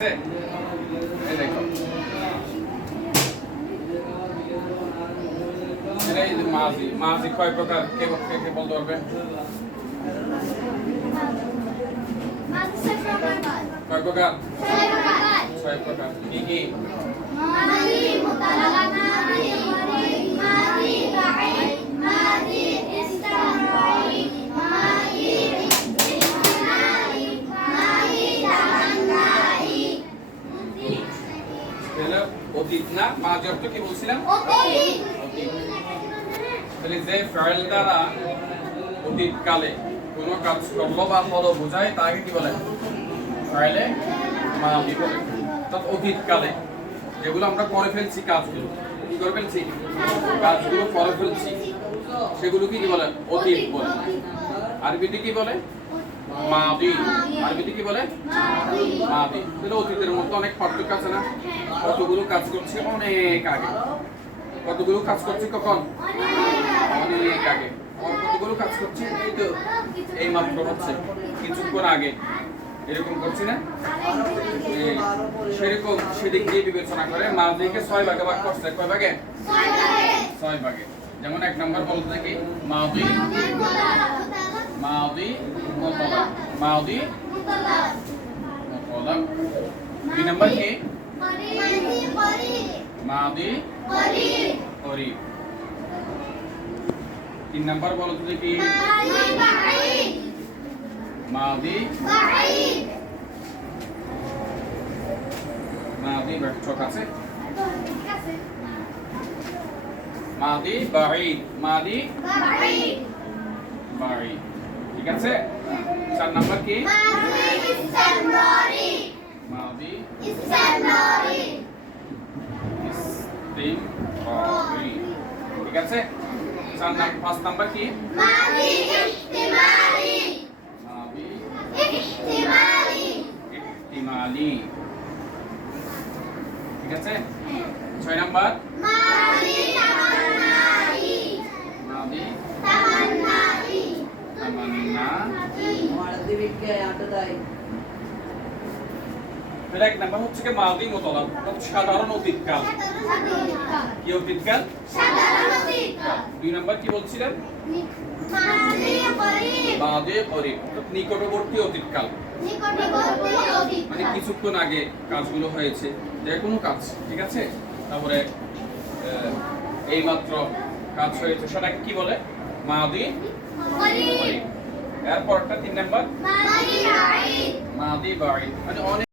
এই দেখো এই যে মাঝি কয় প্রকার কে বলতে পারবে? কয় প্রকার? 6 প্রকার। কি কি? মাদি মুতালাক মাদি মুরিদ মাদি বাঈদ মাদি ইসতিমরারি মাদি ইসতিমারি মাদি তামান্নাই। তাহলে অতীত না, মাঝি অর্থ কি বলছিলাম? অতীত। তাহলে যে ফাইল দ্বারা অতীত কালে কোনো কাজ করলো বা হলো বোঝায় তাকে কি বলে? ফাইলে মাদি বলে। অর্থাৎ অতীত কালে যেগুলো আমরা করে ফেলছি, কাজগুলো কি করে ফেলছি, কাজগুলো করে ফেলছি, সেগুলোকে কি বলে? অতীত বলে। আরবিতে কি বলে? মাদি। আরবিতে কি বলে? মাদি। তাহলে অতীতের মধ্যে অনেক পার্থক্য আছে না? কতগুলো কাজ করছি অনেক আগে, কতগুলো কাজ করছি কখন? অনেক আগে। কতগুলো কাজ করছি এই তো এই মাত্র হচ্ছে কিছুক্ষণ আগে, এরকম করছি না? সেরকম সেদিক দিয়ে বিবেচনা করে মাদিকে 6 ভাগে ভাগ করছে। কয় ভাগে? 6 ভাগে। যেমন 1 নম্বর বলতে কি? মাদি মাদি মুতালাক মাদি মুতালাক। 2 নম্বর কি? মাদি করিব। 3 নম্বর বলতে কি? মাদি মাদি চোখ আছে, মাদি বাঈদ মাদি বাঈদ। ঠিক আছে। 4 নাম্বার কি? মাদি ইসতিমরারি। ঠিক আছে। 5 নাম্বার কি? মাদি ইহতিমালি। ঠিক আছে। 6 নাম্বার মাদি তামান্নাই। তাহলে 1 নাম্বার হচ্ছে কি? মাদি মুতালাক, সাধারণ অতীতকাল। কি অতীতকাল? সাধারণ অতীতকাল। 2 নাম্বার কি বলছিলেন? মাদি করিব, নিকটবর্তী অতীতকাল। মানে কিছুক্ষণ আগে কাজগুলো হয়েছে, যে কোনো কাজ। ঠিক আছে। তারপরে এই মাত্র কাজ হয়েছে, সেটাকে কি বলে? মাদি করিব। এরপরটা 3 নাম্বার মাদি বাঈদ। মানে অনেক